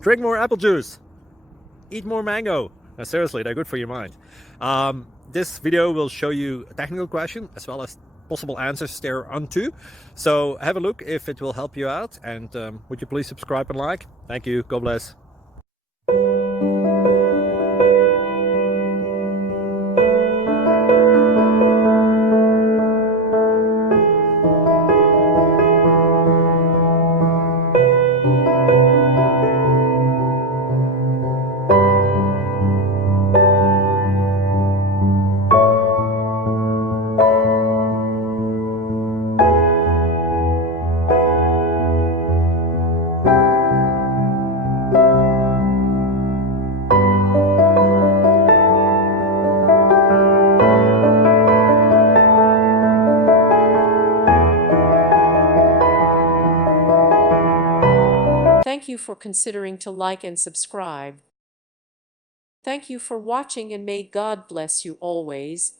Drink more apple juice. Eat more mango. No, seriously, they're good for your mind. This video will show you a technical question as well as possible answers thereunto. So have a look if it will help you out, and would you please subscribe and like? Thank you. God bless. Thank you for considering to like and subscribe. Thank you for watching, and may God bless you always.